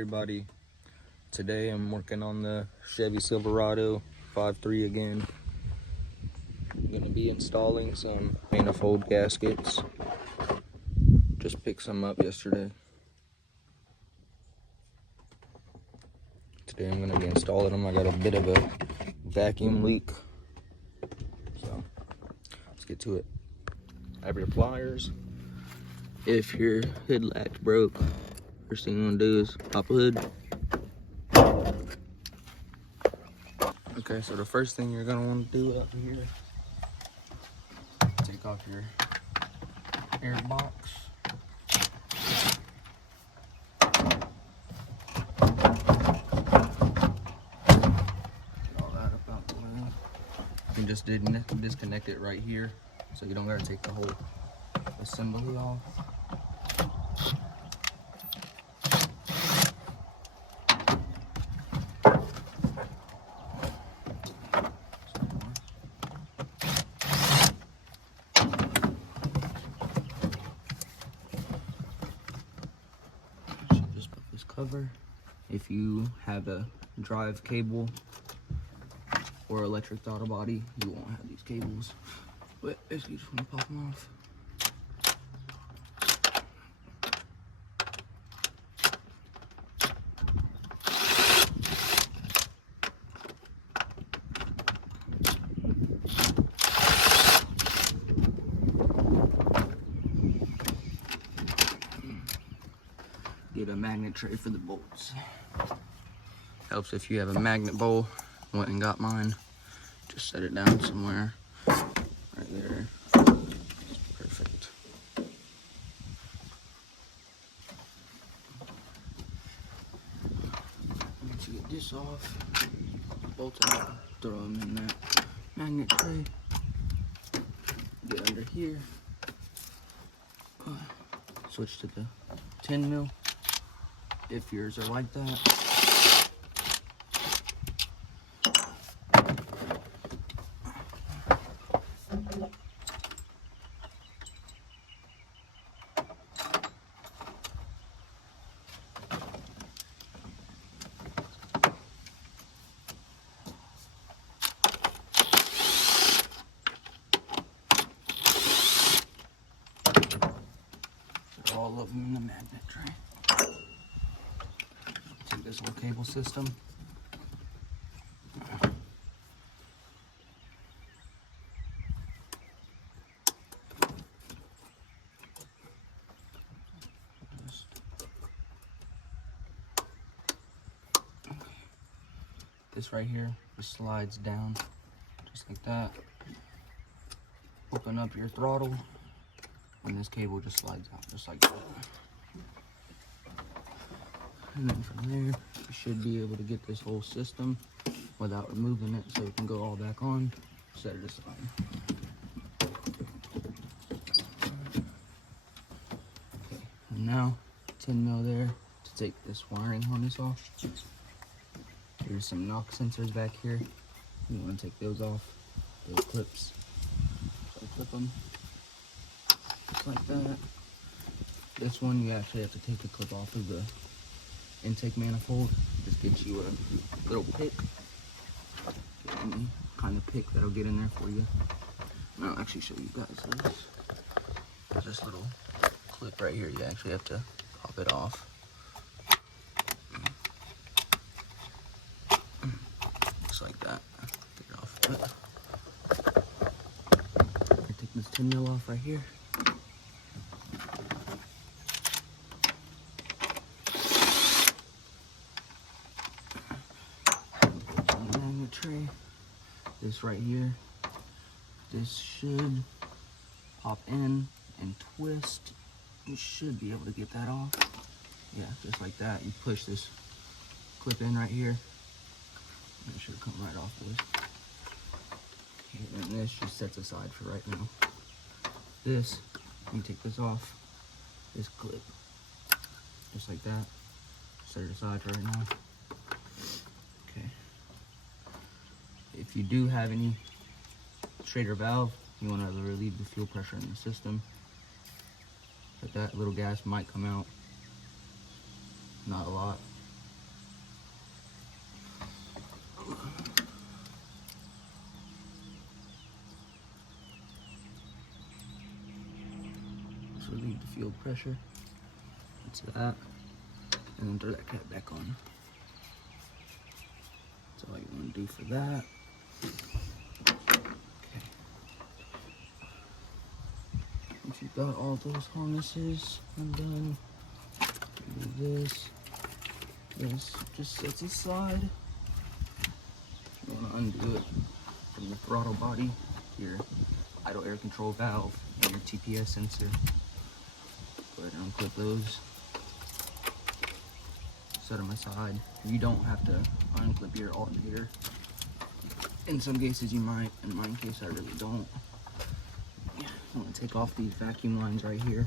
everybody? Today I'm working on the Chevy Silverado 5.3 again. I'm going to be installing some manifold gaskets. Just picked some up yesterday. Today I'm going to be installing them. I got a bit of a vacuum leak. So let's get to it. Have your pliers. If your hood latch broke, first thing you want to do is pop a hood. Okay, so the first thing you're gonna want to do up here, take off your air box. Get all that up out the way. You can just disconnect it right here, so you don't gotta take the whole assembly off. Just put this cover. If you have a drive cable or electric throttle body, you won't have these cables. But basically, just want to pop them off. Get a magnet tray for the bolts. Helps if you have a magnet bowl. Went and got mine. Just set it down somewhere. Right there. Perfect. Once you get this off, bolts out, throw them in that magnet tray. Get under here. Switch to the 10 mil. If yours are like that. All of them in the magnet tray. Take this whole cable system. This right here just slides down just like that. Open up your throttle, and this cable just slides out just like that. And then from there, you should be able to get this whole system without removing it, so it can go all back on. Set it aside. Okay, and now 10 mil there to take this wiring harness off. There's some knock sensors back here. You want to take those off, those clips. So clip them just like that. This one you actually have to take the clip off of the intake manifold. Just get you a little pick. Get any kind of pick that'll get in there for you. And I'll actually show you guys this. There's this little clip right here. You actually have to pop it off. Just like that. Get it off. Take this 10 mil off right here. Tray. This right here, this should pop in and twist. You should be able to get that off. Yeah, just like that. You push this clip in right here, and it should come right off this. Okay, and this just sets aside for right now. This, you take this off, this clip, just like that. Set it aside for right now. Okay. If you do have any Schrader valve, you want to relieve the fuel pressure in the system. But that little gas might come out. Not a lot. relieve the field pressure. That's that. And then throw that cap back on. That's all you want to do for that. Okay. Once you've got all those harnesses undone, do this. This just sets aside. You want to undo it from the throttle body, your idle air control valve, and your TPS sensor. Go ahead and unclip those. Set them aside. You don't have to unclip your alternator. In some cases you might. In my case I really don't. I'm going to take off these vacuum lines right here.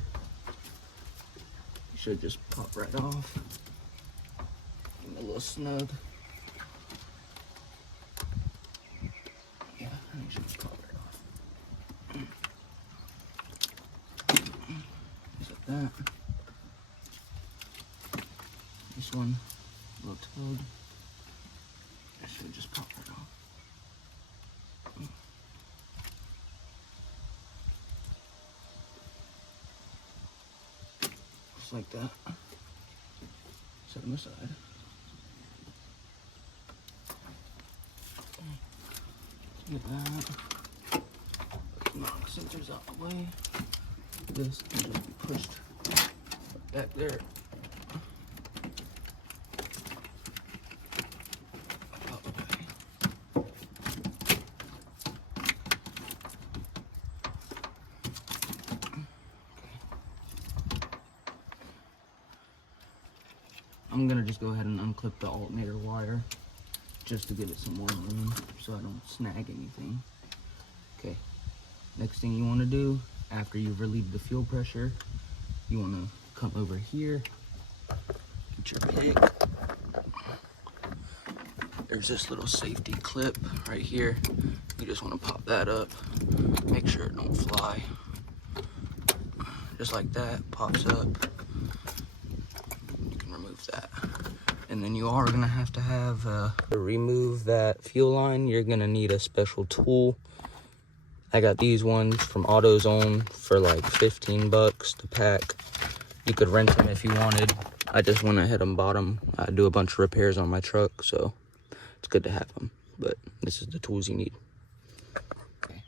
You should just pop right off. A little snug. Yeah, I should just pop right off. Just like that. This one, a little toad. I should just pop right off. Just like that. Set them aside. Get that. Knock sensors out of the way. This can just be pushed back there. I'm gonna just go ahead and unclip the alternator wire just to give it some more room so I don't snag anything. Okay, next thing you want to do after you've relieved the fuel pressure, you want to come over here, get your pick. There's this little safety clip right here. You just want to pop that up, make sure it don't fly. Just like that, pops up. You can remove that. And then you are gonna have to remove that fuel line. You're gonna need a special tool. I got these ones from AutoZone for like 15 bucks to pack. You could rent them if you wanted. I just went ahead and bought them. I do a bunch of repairs on my truck, so it's good to have them. But this is the tools you need. Okay.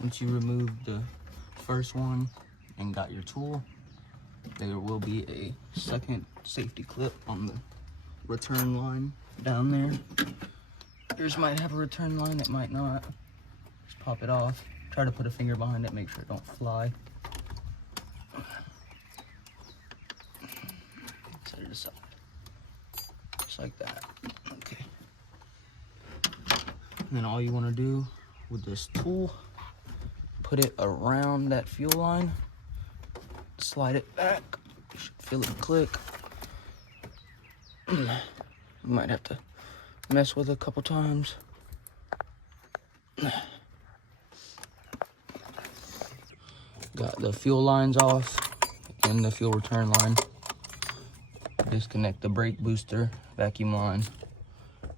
Once you remove the first one and got your tool, there will be a second safety clip on the return line down there. Yours might have a return line, it might not. Just pop it off. Try to put a finger behind it, make sure it don't fly. Set it aside. Just like that. Okay. And then all you want to do with this tool, put it around that fuel line, slide it back. You should feel it click. You might have to mess with it a couple times. Got the fuel lines off and the fuel return line. Disconnect the brake booster vacuum line,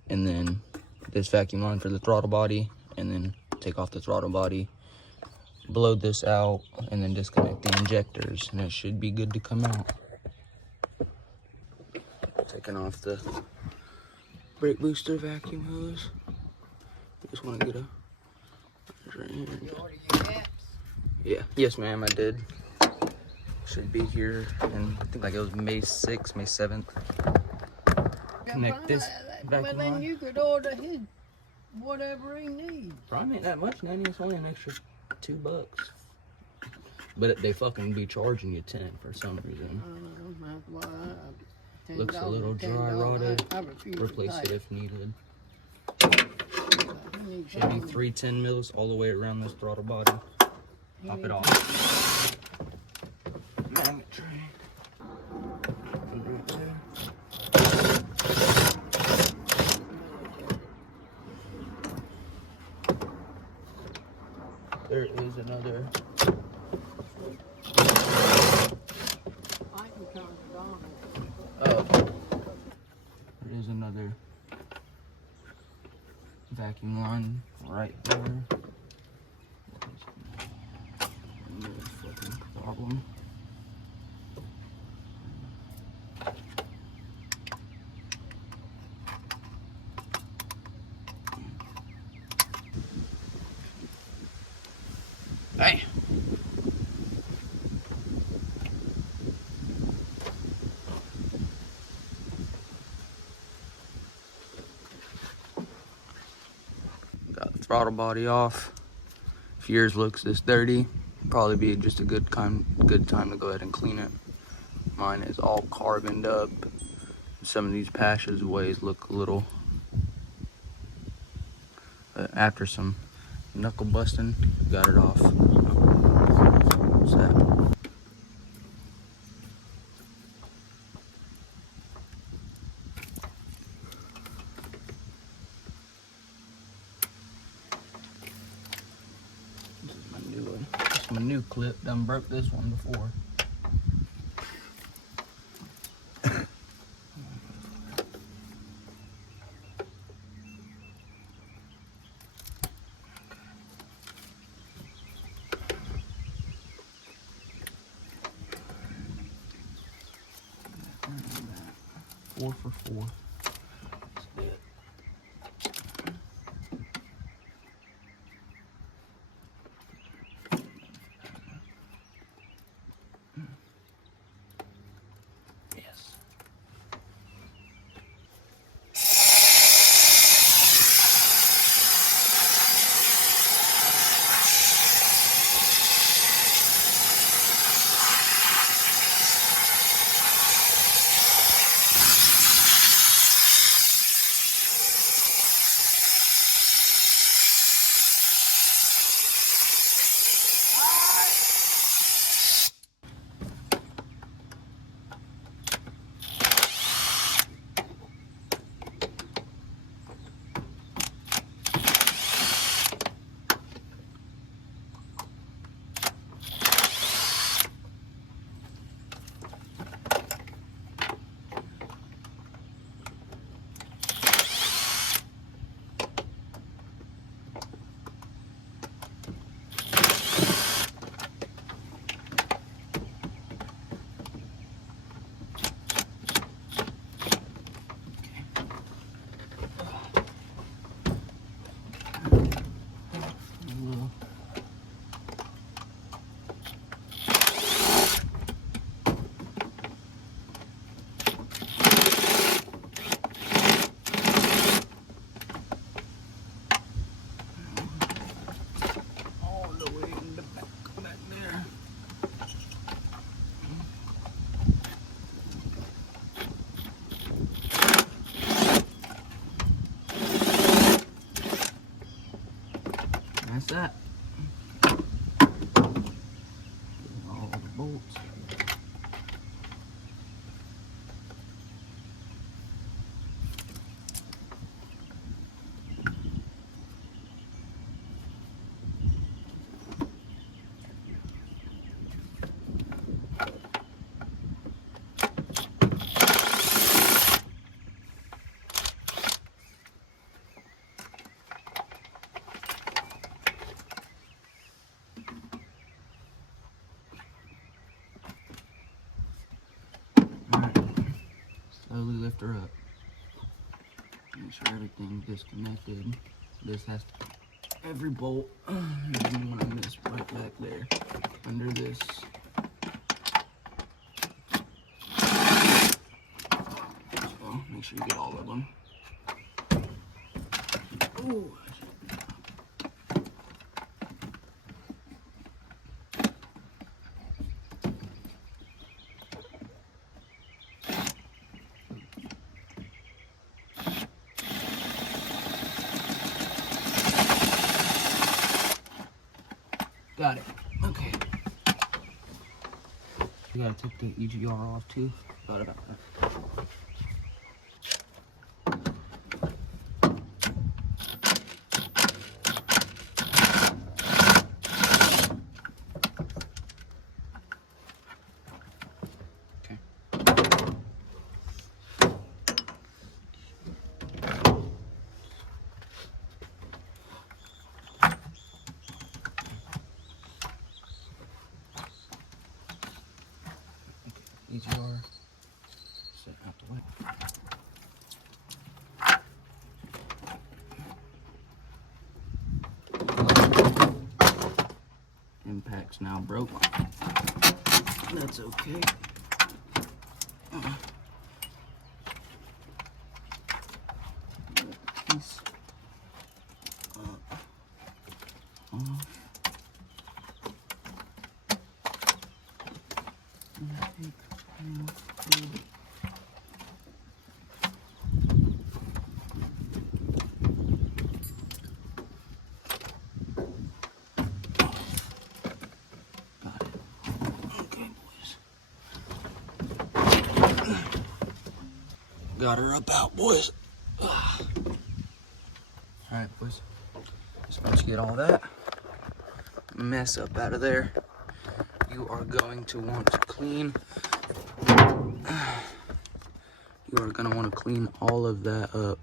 and then this vacuum line for the throttle body, and then take off the throttle body, blow this out, and then disconnect the injectors, and it should be good to come out. Taking off the brake booster vacuum hose. Just want to get a right here. You ordered your caps? Yeah, yes ma'am, I did. Should be here, and I think like it was May 6th, May 7th. Connect this vacuum Well, then line. you could order his whatever he needs. Probably ain't that much, Nanny. It's only an extra $2. But they fucking be charging you 10 for some reason. That's why Looks a little dry rotted. Replace it if needed. Should be 3 10 mils all the way around this throttle body. Pop it off. Magnet tray. Right there. There is another. Oh, there is another vacuum line right there. No fucking problem. throttle body off. If yours looks this dirty, probably be just a good time to go ahead and clean it. Mine is all carboned up. Some of these passageways look a little, after some knuckle busting, got it off. What's that? This is my new one. This is my new clip. Done broke this one before. Four for four. Let's do it. Yes. That's that. All the bolts. Slowly lift her up. Make sure everything's disconnected. This has every bolt. There's one I missed right back there under this. So make sure you get all of them. Ooh. Got it. Okay. You gotta take the EGR off too. Thought about that. Okay. EGR set out the way. Impact's now broke. That's okay. Piece up. got her up out, boys. Alright, boys. Just once you get all that mess up out of there, you are going to want to clean. You are going to want to clean all of that up.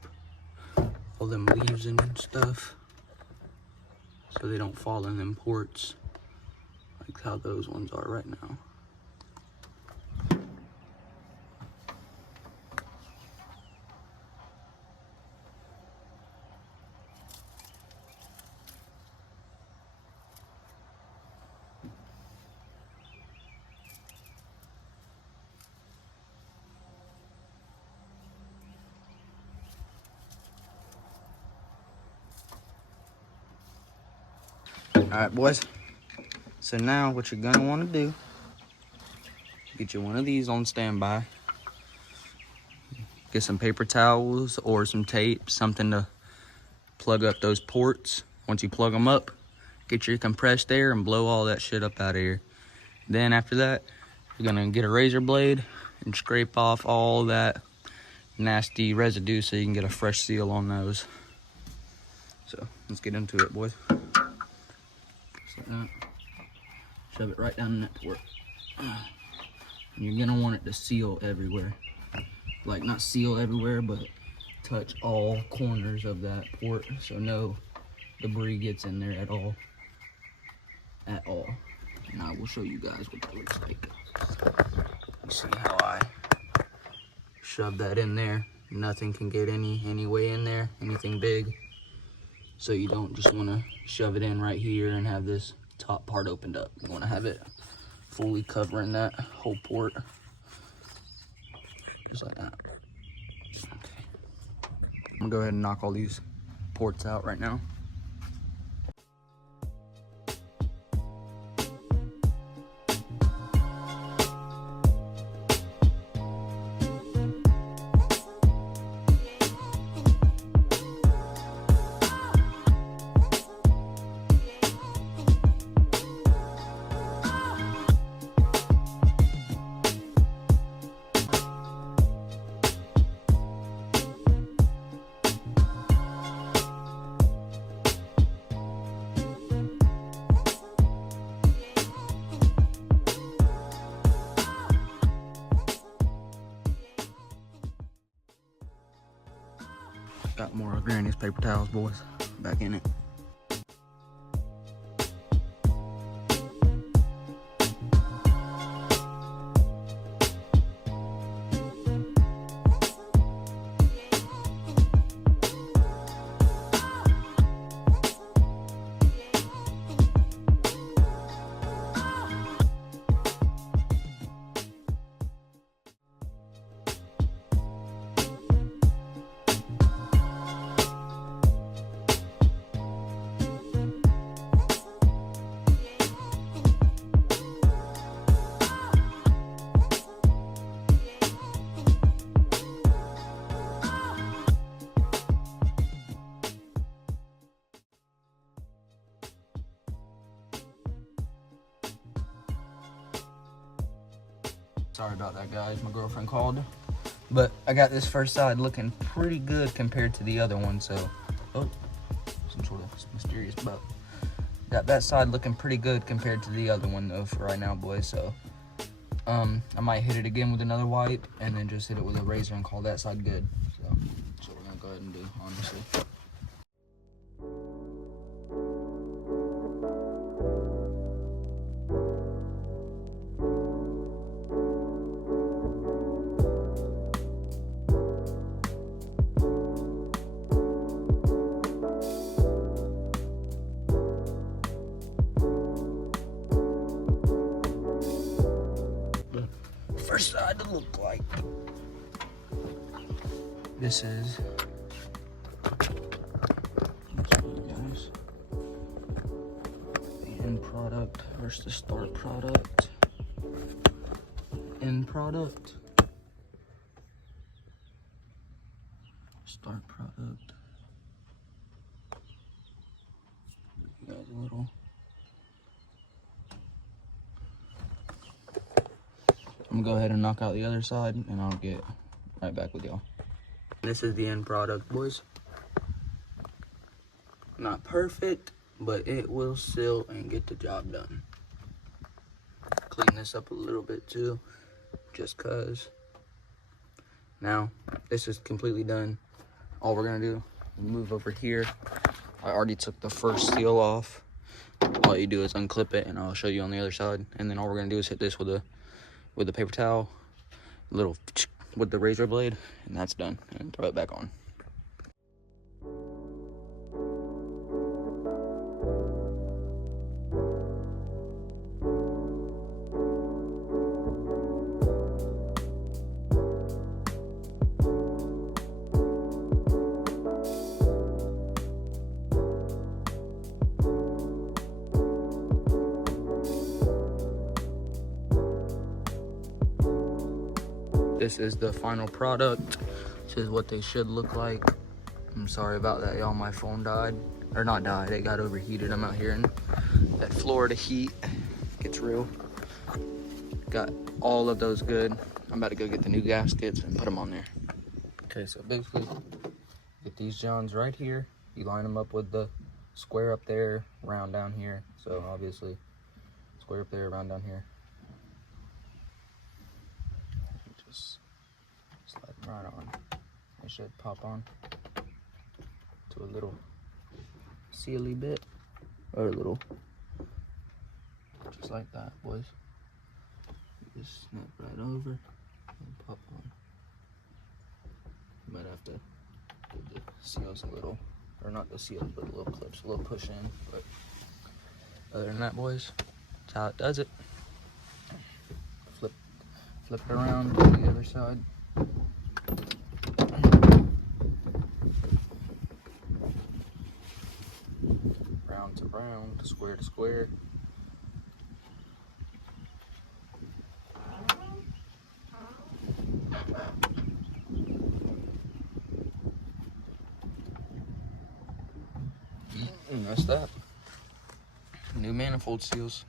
All them leaves and stuff. So they don't fall in them ports. Like how those ones are right now. Alright, boys. So now what you're gonna want to do, get you one of these on standby. Get some paper towels or some tape, something to plug up those ports. Once you plug them up, get your compressed air and blow all that shit up out of here. Then after that, you're gonna get a razor blade and scrape off all that nasty residue so you can get a fresh seal on those. So let's get into it, boys. Just like that. Shove it right down in that port. And you're gonna want it to seal everywhere. Like not seal everywhere, but touch all corners of that port so no debris gets in there at all. And I will show you guys what that looks like. You see how I shove that in there. Nothing can get any way in there, anything big. So you don't just want to shove it in right here and have this top part opened up. You want to have it fully covering that whole port. Just like that. Okay. I'm gonna go ahead and knock all these ports out right now. Got more of Granny's paper towels, boys. Back in it. Sorry about that, guys. My girlfriend called. But I got this first side looking pretty good compared to the other one, so... Oh, some sort of mysterious bug. Got that side looking pretty good compared to the other one, though, for right now, boys, so... I might hit it again with another wipe, and then just hit it with a razor and call that side good. So, that's what we're gonna go ahead and do, honestly. First side to look like. This is the end product versus the start product. End product. Start product. You guys a little. I'm gonna go ahead and knock out the other side and I'll get right back with y'all. This is the end product, boys. Not perfect, but it will seal and get the job done. Clean this up a little bit too, just cause. Now, this is completely done. All we're gonna do, move over here. I already took the first seal off. All you do is unclip it, and I'll show you on the other side. And then all we're gonna do is hit this with a paper towel, little with the razor blade, and that's done. And throw it back on. This is the final product. This is what they should look like. I'm sorry about that, y'all. My phone died. Or not died, it got overheated. I'm out here in that Florida heat. Gets real. Got all of those good. I'm about to go get the new gaskets and put them on there. Okay, so basically, get these Johns right here. You line them up with the square up there, round down here. So obviously, square up there, round down here. Just slide them right on. It should pop on to a little sealy bit, or a little, just like that, boys. You just snap right over and pop on. You might have to give the seals a little, or not the seals, but the little clips, a little push in. But other than that, boys, that's how it does it. Flip it around to the other side. Round to round, square to square. And that's that. New manifold seals.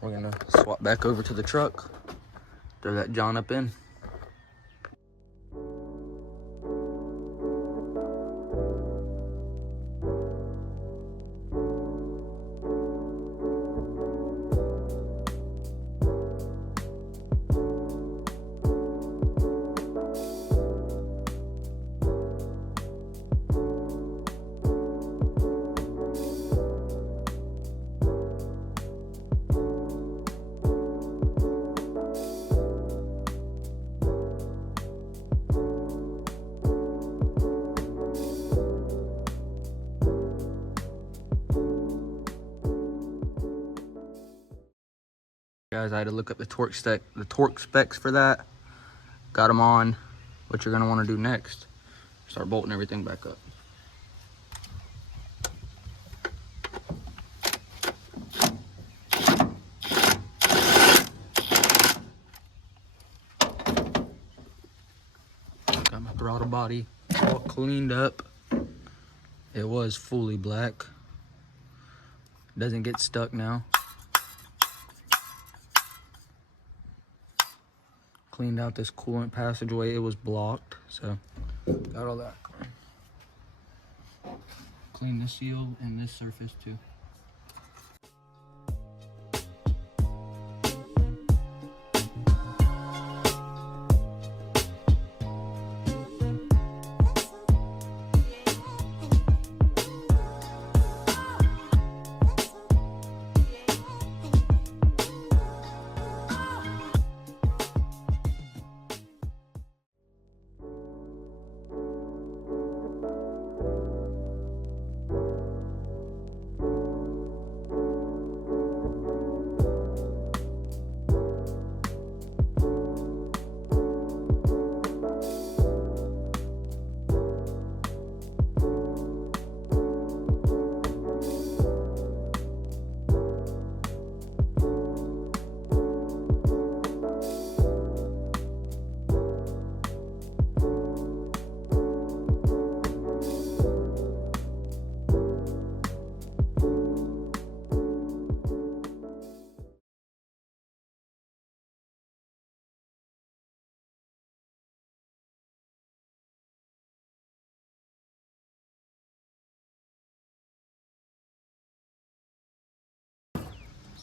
We're gonna swap back over to the truck. Throw that John up in. Guys, I had to look up the torque specs for that. Got them on. What you're gonna want to do next, start bolting everything back up. Got my throttle body all cleaned up. It was fully black. Doesn't get stuck now. Cleaned out this coolant passageway. It was blocked, so got all that. Cleaned the seal and this surface too.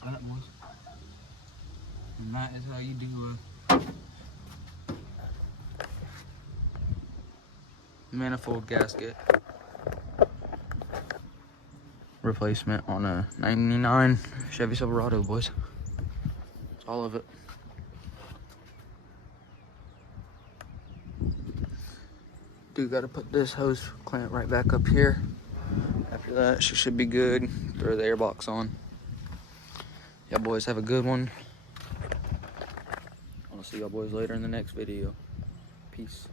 Got it, boys. And that is how you do a manifold gasket replacement on a 99 Chevy Silverado, boys. That's all of it. Do gotta put this hose clamp right back up here. After that, she should be good. Throw the airbox on. Y'all boys have a good one. I'll see y'all boys later in the next video. Peace.